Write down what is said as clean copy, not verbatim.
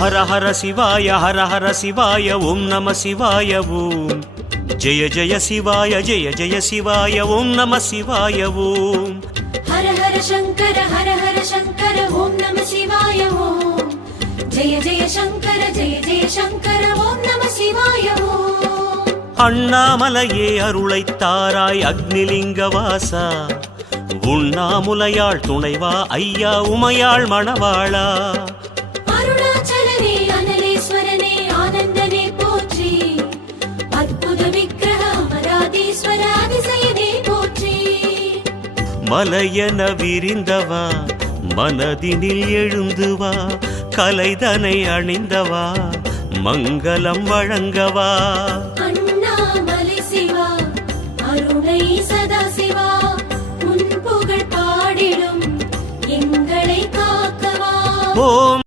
ஹர ஹர சிவாய ஓம் நம சிவாய ஓம். ஜெய ஜெய சிவாய ஓம் நம சிவாய ஓம். ஹர ஹர சங்கர ஓம் நம சிவாய ஓம். ஜெய ஜெய சங்கர ஓம் நம சிவாய ஓம். அண்ணாமலையே அருளைத்தாராய் அக்னிலிங்க வாசா, உண்ணாமுலையாள் துணைவா ஐயா உமையாள் மணவாளா. அருணாச்சலனே அனலேஸ்வரனே ஆனந்தனே போற்றி, அற்புத விக்கிரக அமராதீஸ்வர அதிசயனே போற்றி. மலையென விரிந்தவா மனதினில் எழுந்துவா, கலைதனை அணிந்தவா மங்களம் வழங்கவா. அண்ணாமலை சிவா அருணை சதா சிவா, உன் புகழ் பாடிடும் எங்களை காக்கவா. ஓம்